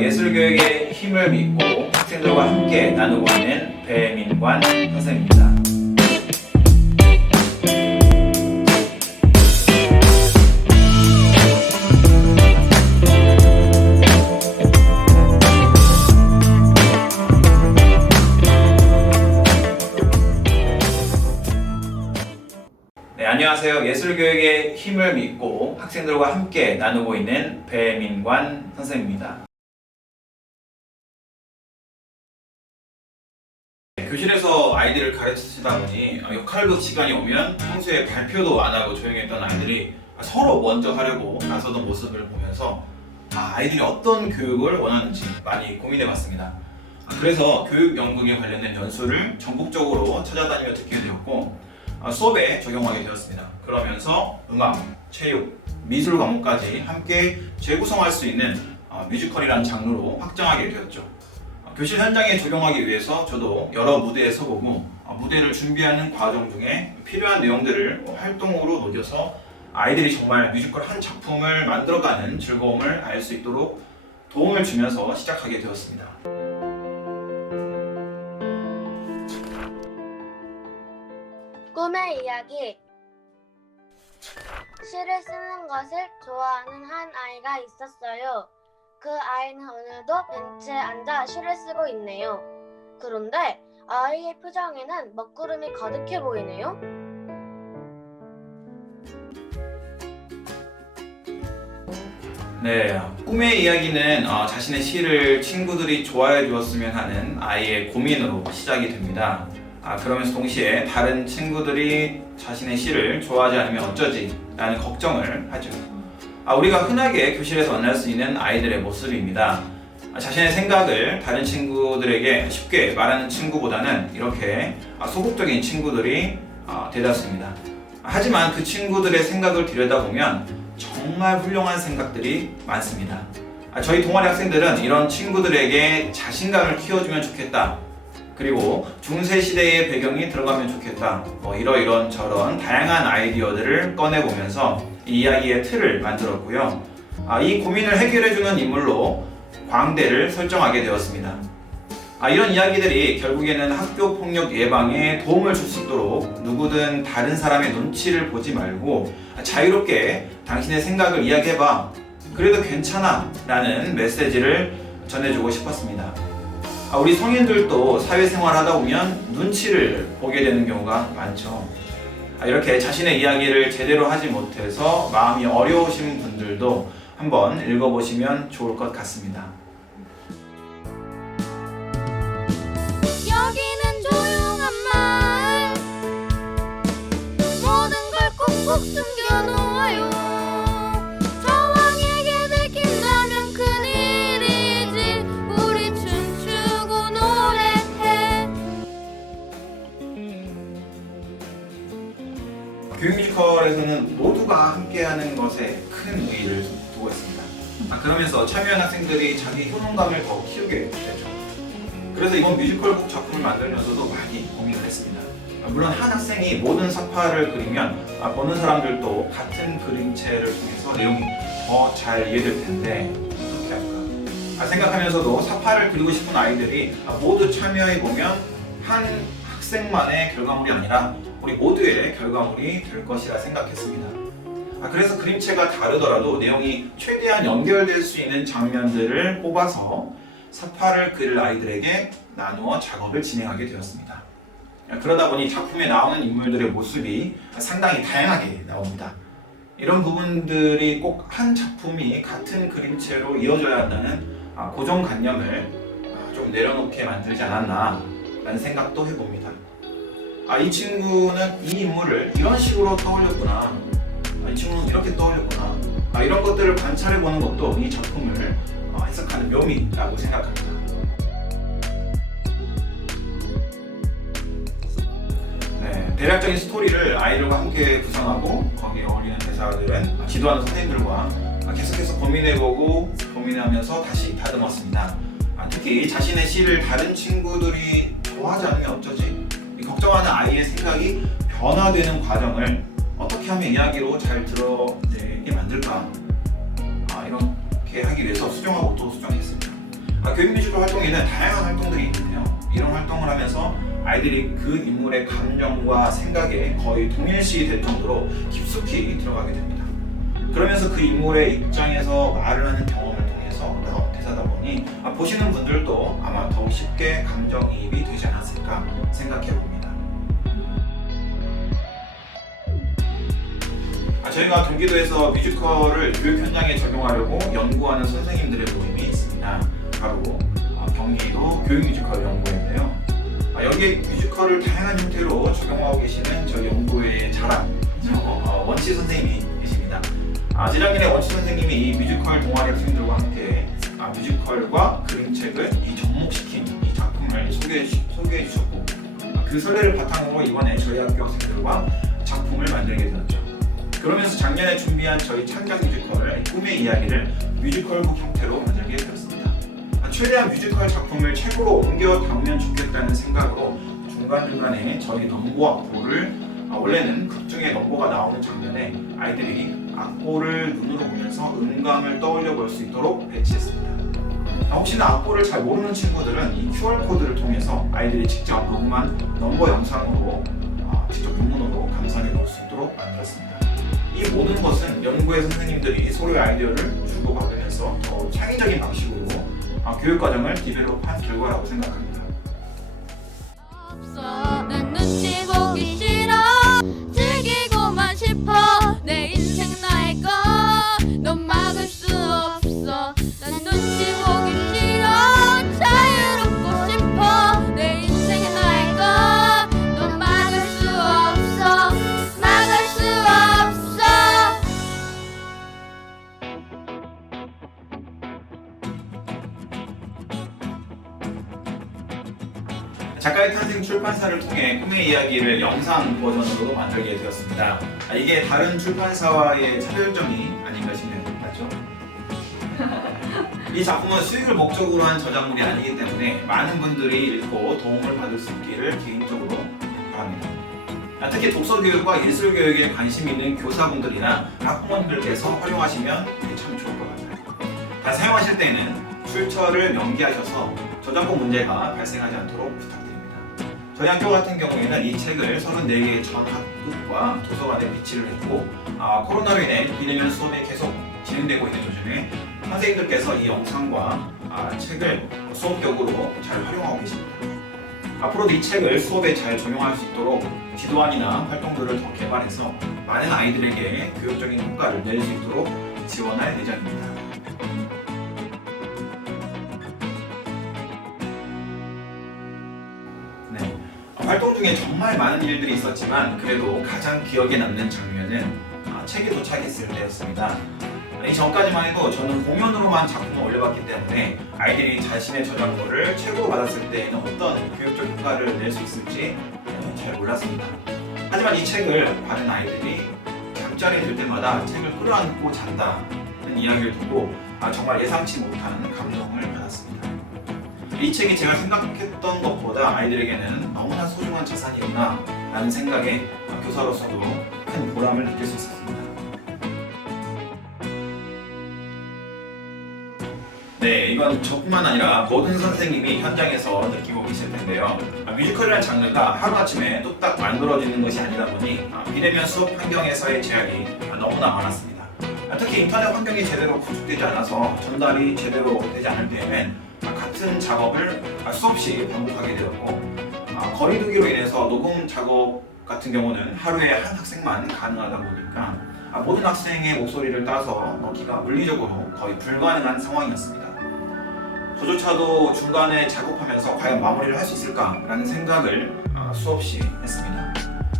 예술교육의 힘을 믿고 학생들과 함께 나누고 있는 배민관 선생님입니다. 네, 안녕하세요. 예술교육의 힘을 믿고 학생들과 함께 나누고 있는 배민관 선생님입니다. 교실에서 아이들을 가르치다 보니 역할극 시간이 오면 평소에 발표도 안 하고 조용히 했던 아이들이 서로 먼저 하려고 나서던 모습을 보면서 아이들이 어떤 교육을 원하는지 많이 고민해 봤습니다. 그래서 교육 연구에 관련된 연수를 전국적으로 찾아다니며 듣게 되었고 수업에 적용하게 되었습니다. 그러면서 음악, 체육, 미술 과목까지 함께 재구성할 수 있는 뮤지컬이라는 장르로 확장하게 되었죠. 교실 현장에 적용하기 위해서 저도 여러 무대에 서보고 무대를 준비하는 과정 중에 필요한 내용들을 활동으로 녹여서 아이들이 정말 뮤지컬 한 작품을 만들어가는 즐거움을 알 수 있도록 도움을 주면서 시작하게 되었습니다. 꿈의 이야기. 시를 쓰는 것을 좋아하는 한 아이가 있었어요. 그 아이는 오늘도 벤치에 앉아 시를 쓰고 있네요. 그런데 아이의 표정에는 먹구름이 가득해 보이네요. 네, 꿈의 이야기는 자신의 시를 친구들이 좋아해 주었으면 하는 아이의 고민으로 시작이 됩니다. 그러면서 동시에 다른 친구들이 자신의 시를 좋아하지 않으면 어쩌지? 라는 걱정을 하죠. 우리가 흔하게 교실에서 만날 수 있는 아이들의 모습입니다. 자신의 생각을 다른 친구들에게 쉽게 말하는 친구보다는 이렇게 소극적인 친구들이 대다수입니다. 하지만 그 친구들의 생각을 들여다보면 정말 훌륭한 생각들이 많습니다. 저희 동아리 학생들은 이런 친구들에게 자신감을 키워주면 좋겠다. 그리고 중세시대의 배경이 들어가면 좋겠다. 이런 저런 다양한 아이디어들을 꺼내보면서 이 이야기의 틀을 만들었고요. 이 고민을 해결해주는 인물로 광대를 설정하게 되었습니다. 이런 이야기들이 결국에는 학교 폭력 예방에 도움을 줄 수 있도록 누구든 다른 사람의 눈치를 보지 말고 자유롭게 당신의 생각을 이야기해봐. 그래도 괜찮아. 라는 메시지를 전해주고 싶었습니다. 우리 성인들도 사회생활 하다 보면 눈치를 보게 되는 경우가 많죠. 이렇게 자신의 이야기를 제대로 하지 못해서 마음이 어려우신 분들도 한번 읽어보시면 좋을 것 같습니다. 여기는 조용한 마을, 모든 걸 꾹꾹 숨겨놓아요. 저왕에게 들킨다면 큰일이지. 우리 춤추고 노래해. 교육 뮤지컬에서는 모두가 함께하는 것에 큰 의의를 두고 있습니다. 그러면서 참여한 학생들이 자기 효능감을 더 키우게 되죠. 그래서 이번 뮤지컬곡 작품을 만들면서도 많이 고민을 했습니다. 물론 한 학생이 모든 사파를 그리면 보는 사람들도 같은 그림체를 통해서 내용이 더 잘 이해될 텐데 어떻게 할까 생각하면서도 사파를 그리고 싶은 아이들이 모두 참여해보면 한 학생만의 결과물이 아니라 우리 모두의 결과물이 될 것이라 생각했습니다. 그래서 그림체가 다르더라도 내용이 최대한 연결될 수 있는 장면들을 뽑아서 사파를 그릴 아이들에게 나누어 작업을 진행하게 되었습니다. 그러다 보니 작품에 나오는 인물들의 모습이 상당히 다양하게 나옵니다. 이런 부분들이 꼭 한 작품이 같은 그림체로 이어져야 한다는 고정관념을 좀 내려놓게 만들지 않았나 라는 생각도 해봅니다. 이 친구는 이 인물을 이런 식으로 떠올렸구나. 이 친구는 이렇게 떠올렸구나. 이런 것들을 관찰해보는 것도 이 작품을 해석하는 묘미라고 생각합니다. 네, 대략적인 스토리를 아이들과 함께 구성하고 거기에 어울리는 대사들은 지도하는 선생님들과 계속해서 고민해보고 고민하면서 다시 다듬었습니다. 특히 자신의 시를 다른 친구들이 좋아하지 않으면 어쩌지? 걱정하는 아이의 생각이 변화되는 과정을 어떻게 하면 이야기로 잘 들어내게 만들까? 이렇게 하기 위해서 수정하고 또 수정했습니다. 교육 뮤지컬 활동에는 다양한 활동들이 있는데요. 이런 활동을 하면서 아이들이 그 인물의 감정과 생각에 거의 동일시 될 정도로 깊숙이 들어가게 됩니다. 그러면서 그 인물의 입장에서 말을 하는 경험을 통해서 대사다 보니 보시는 분들도 아마 더 쉽게 감정이입이 되지 않았을까 생각해 봅니다. 저희가 경기도에서 뮤지컬을 교육 현장에 적용하려고 연구하는 선생님들의 모임이 있습니다. 바로 경기도 교육뮤지컬연구회인데요. 여기에 뮤지컬을 다양한 형태로 적용하고 계시는 저희 연구회의 자랑 원치 선생님이 계십니다. 재작년에 원치 선생님이 이 뮤지컬 동아리 학생들과 함께 뮤지컬과 그림책을 접목시킨 이 작품을 소개해 주셨고, 그 설레를 바탕으로 이번에 저희 학교 학생들과 작품을 만들게 되었죠. 그러면서 작년에 준비한 저희 창작 뮤지컬 꿈의 이야기를 뮤지컬북 형태로 만들게 되었습니다. 최대한 뮤지컬 작품을 책으로 옮겨 담으면 좋겠다는 생각으로 중간중간에 저희 넘보 악보를 원래는 극 중에 넘보가 나오는 장면에 아이들이 악보를 눈으로 보면서 음감을 떠올려 볼 수 있도록 배치했습니다. 혹시나 악보를 잘 모르는 친구들은 이 QR코드를 통해서 아이들이 직접 녹음한 넘보 영상으로 직접 본문으로 감상해 볼 수 있도록 만들었습니다. 이 모든 것은 연구회 선생님들이 서로의 아이디어를 주고받으면서 더 창의적인 방식으로 교육과정을 디벨롭한 결과라고 생각합니다. 난 눈치 보기 싫어 즐기고만 싶어 내 인생 나의 거 넌 막을 수 없어 난 눈치 보기 싫어 자유롭고 싶어 내 인생 나의 거 넌 막을 수 없어 막을 수 없어. 작가의 탄생 출판사를 통해 꿈의 이야기를 영상 버전으로 만들게 되었습니다. 이게 다른 출판사와의 차별점이 아닌가 싶네요. 맞죠? 이 작품은 수익을 목적으로 한 저작물이 아니기 때문에 많은 분들이 읽고 도움을 받을 수 있기를 개인적으로 바랍니다. 특히 독서교육과 예술교육에 관심 있는 교사분들이나 학부모님들께서 활용하시면 참 좋을 것 같아요. 사용하실 때는 출처를 명기하셔서 저작권 문제가 발생하지 않도록 부탁드립니다. 저희 학교 같은 경우에는 이 책을 34개의 전 학급과 도서관에 비치를 했고, 코로나로 인해 비대면 수업이 계속 진행되고 있는 요즘에 선생님들께서 이 영상과 책을 수업격으로 잘 활용하고 계십니다. 앞으로도 이 책을 수업에 잘 적용할 수 있도록 지도안이나 활동들을 더 개발해서 많은 아이들에게 교육적인 효과를 낼 수 있도록 지원할 예정입니다. 활동 중에 정말 많은 일들이 있었지만 그래도 가장 기억에 남는 장면은 책이 도착했을 때였습니다. 이전까지만 해도 저는 공연으로만 작품을 올려봤기 때문에 아이들이 자신의 저작물을 책으로 받았을 때에는 어떤 교육적 효과를 낼 수 있을지 잘 몰랐습니다. 하지만 이 책을 받은 아이들이 잠자리 들 때마다 책을 끌어안고 잔다는 이야기를 듣고 정말 예상치 못한 감동을 받았습니다. 이 책이 제가 생각했던 것보다 아이들에게는 너무나 소중한 자산이었나 라는 생각에 교사로서도 큰 보람을 느낄 수 있었습니다. 네, 이건 저뿐만 아니라 모든 선생님이 현장에서 느끼고 계실 텐데요. 뮤지컬이라는 장르가 하루아침에 뚝딱 만들어지는 것이 아니다 보니 비대면 수업 환경에서의 제약이 너무나 많았습니다. 특히 인터넷 환경이 제대로 구축되지 않아서 전달이 제대로 되지 않을 때에는 같은 작업을 수없이 반복하게 되었고, 거리두기로 인해서 녹음 작업 같은 경우는 하루에 한 학생만 가능하다 보니까 모든 학생의 목소리를 따서 넣기가 물리적으로 거의 불가능한 상황이었습니다. 저조차도 중간에 작업하면서 과연 마무리를 할 수 있을까라는 생각을 수없이 했습니다.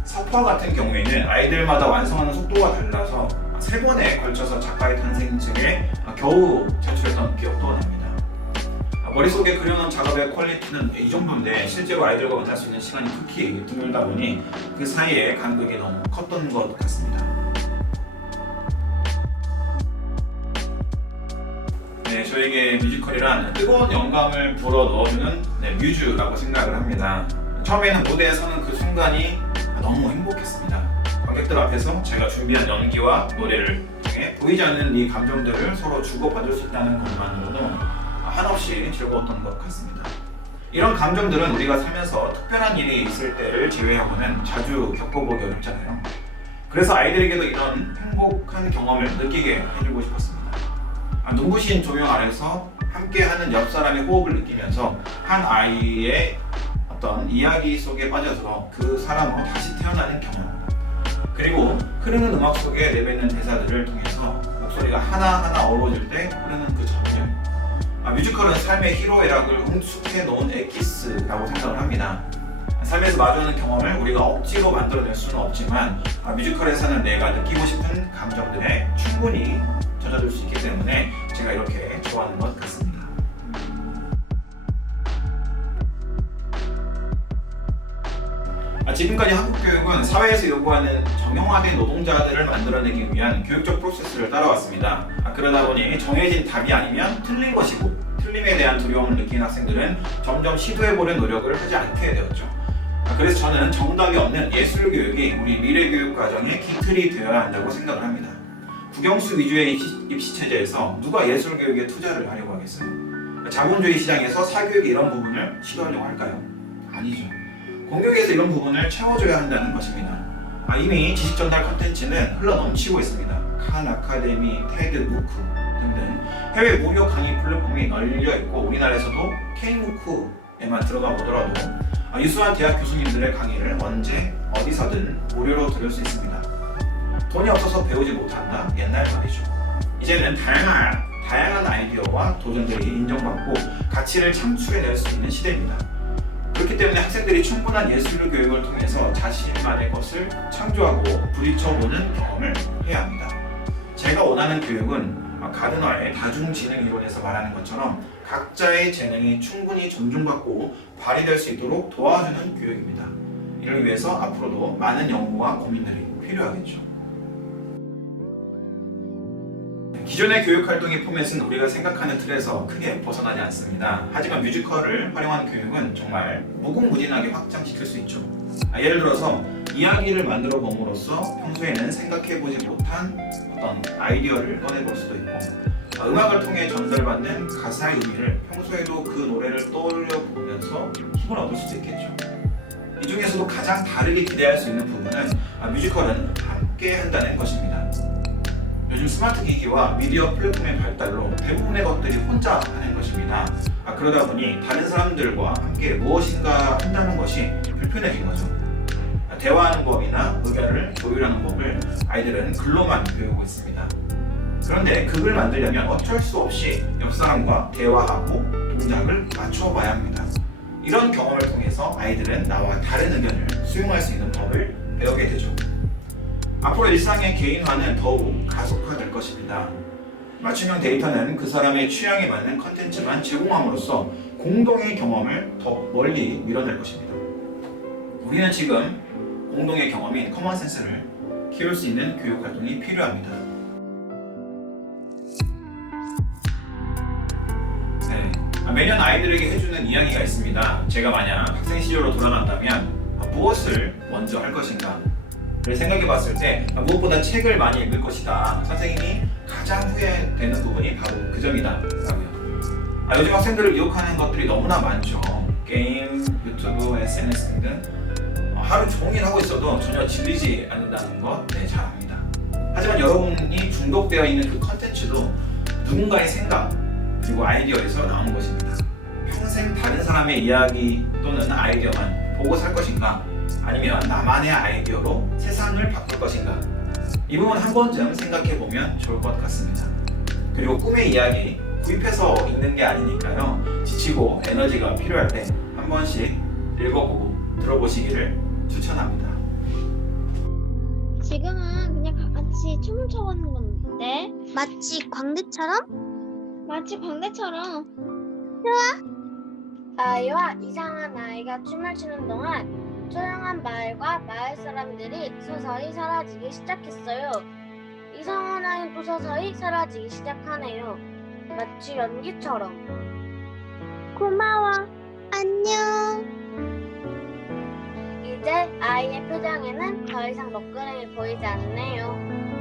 서파 같은 경우에는 아이들마다 완성하는 속도가 달라서 3번에 걸쳐서 작가의 탄생증에 겨우 제출했던 기억도 납니다. 머릿속에 그려놓은 작업의 퀄리티는 이 정도인데 실제로 아이들과 만날 수 있는 시간이 극히 드물다 보니 그 사이에 간극이 너무 컸던 것 같습니다. 네, 저에게 뮤지컬이란 뜨거운 영감을 불어 넣어주는 뮤즈라고 생각을 합니다. 처음에는 무대에 서는 그 순간이 너무 행복했습니다. 관객들 앞에서 제가 준비한 연기와 노래를 통해 보이지 않는 이 감정들을 서로 주고받을 수 있다는 것만으로도 한없이 즐거웠던 것 같습니다. 이런 감정들은 우리가 살면서 특별한 일이 있을 때를 제외하고는 자주 겪어보기 어렵잖아요. 그래서 아이들에게도 이런 행복한 경험을 느끼게 해주고 싶었습니다. 눈부신 조명 아래서 함께하는 옆 사람의 호흡을 느끼면서 한 아이의 어떤 이야기 속에 빠져들어 그 사람으로 다시 태어나는 경험, 그리고 흐르는 음악 속에 내뱉는 대사들을 통해서 목소리가 하나하나 어우러질 때 흐르는 그 절정. 뮤지컬은 삶의 희로애락을 응축해 놓은 엑기스라고 생각을 합니다. 삶에서 마주하는 경험을 우리가 억지로 만들어낼 수는 없지만 뮤지컬에서는 내가 느끼고 싶은 감정들에 충분히 젖어들 수 있기 때문에 제가 이렇게 좋아하는 것 같습니다. 지금까지 한국 교육은 사회에서 요구하는 정형화된 노동자들을 만들어내기 위한 교육적 프로세스를 따라왔습니다. 그러다 보니 정해진 답이 아니면 틀린 것이고, 틀림에 대한 두려움을 느끼는 학생들은 점점 시도해보려 노력을 하지 않게 되었죠. 그래서 저는 정답이 없는 예술 교육이 우리 미래 교육 과정의 기틀이 되어야 한다고 생각을 합니다. 국영수 위주의 입시 체제에서 누가 예술 교육에 투자를 하려고 하겠어요? 자본주의 시장에서 사교육이 이런 부분을 시도하려고 할까요? 아니죠. 공교육에서 이런 부분을 채워줘야 한다는 것입니다. 이미 지식 전달 콘텐츠는 흘러 넘치고 있습니다. 칸 아카데미, 테드, 무크 등등 해외 무료 강의 플랫폼이 널려 있고, 우리나라에서도 K무크에만 들어가 보더라도 유수한 대학 교수님들의 강의를 언제 어디서든 무료로 들을 수 있습니다. 돈이 없어서 배우지 못한다? 옛날 말이죠. 이제는 다양한 아이디어와 도전들이 인정받고 가치를 창출해낼 수 있는 시대입니다. 그렇기 때문에 학생들이 충분한 예술 교육을 통해서 자신만의 것을 창조하고 부딪혀보는 경험을 해야 합니다. 제가 원하는 교육은 가든화의 다중지능 이론에서 말하는 것처럼 각자의 재능이 충분히 존중받고 발휘될 수 있도록 도와주는 교육입니다. 이를 위해서 앞으로도 많은 연구와 고민들이 필요하겠죠. 기존의 교육활동의 포맷은 우리가 생각하는 틀에서 크게 벗어나지 않습니다. 하지만 뮤지컬을 활용한 교육은 정말 무궁무진하게 확장시킬 수 있죠. 예를 들어서 이야기를 만들어 봄으로써 평소에는 생각해보지 못한 어떤 아이디어를 꺼내볼 수도 있고, 음악을 통해 전달받는 가사의 의미를 평소에도 그 노래를 떠올려 보면서 힘을 얻을 수도 있겠죠. 이 중에서도 가장 다르게 기대할 수 있는 부분은 뮤지컬은 함께 한다는 것입니다. 요즘 스마트 기기와 미디어 플랫폼의 발달로 대부분의 것들이 혼자 하는 것입니다. 그러다 보니 다른 사람들과 함께 무엇인가 한다는 것이 불편해진 거죠. 대화하는 법이나 의견을 조율하는 법을 아이들은 글로만 배우고 있습니다. 그런데 극을 만들려면 어쩔 수 없이 옆 사람과 대화하고 동작을 맞춰봐야 합니다. 이런 경험을 통해서 아이들은 나와 다른 의견을 수용할 수 있는 법을 배우게 되죠. 앞으로 일상의 개인화는 더욱 가속화될 것입니다. 맞춤형 데이터는 그 사람의 취향에 맞는 컨텐츠만 제공함으로써 공동의 경험을 더 멀리 밀어낼 것입니다. 우리는 지금 공동의 경험인 커먼센스를 키울 수 있는 교육 활동이 필요합니다. 매년 아이들에게 해주는 이야기가 있습니다. 제가 만약 학생 시절로 돌아간다면 무엇을 먼저 할 것인가 를 생각해 봤을 때 무엇보다 책을 많이 읽을 것이다. 선생님이 가장 후회되는 부분이 바로 그 점이다 라고요. 요즘 학생들을 유혹하는 것들이 너무나 많죠. 게임, 유튜브, SNS 등등 하루 종일 하고 있어도 전혀 질리지 않는다는 것 잘 압니다. 하지만 여러분이 중독되어 있는 그 컨텐츠도 누군가의 생각 그리고 아이디어에서 나온 것입니다. 평생 다른 사람의 이야기 또는 아이디어만 보고 살 것인가, 아니면 나만의 아이디어로 세상을 바꿀 것인가, 이 부분 한 번쯤 생각해 보면 좋을 것 같습니다. 그리고 꿈의 이야기 구입해서 읽는 게 아니니까요. 지치고 에너지가 필요할 때 한 번씩 읽어보고 들어보시기를 추천합니다. 지금은 그냥 다 같이 춤을 춰보는 건데 마치 광대처럼? 마치 광대처럼. 아이와 이상한 아이가 춤을 추는 동안 조용한 마을과 마을 사람들이 서서히 사라지기 시작했어요. 이상한 아이는 또 서서히 사라지기 시작하네요. 마치 연기처럼. 고마워. 안녕. 이제 아이의 표정에는 더 이상 먹구름이 보이지 않네요.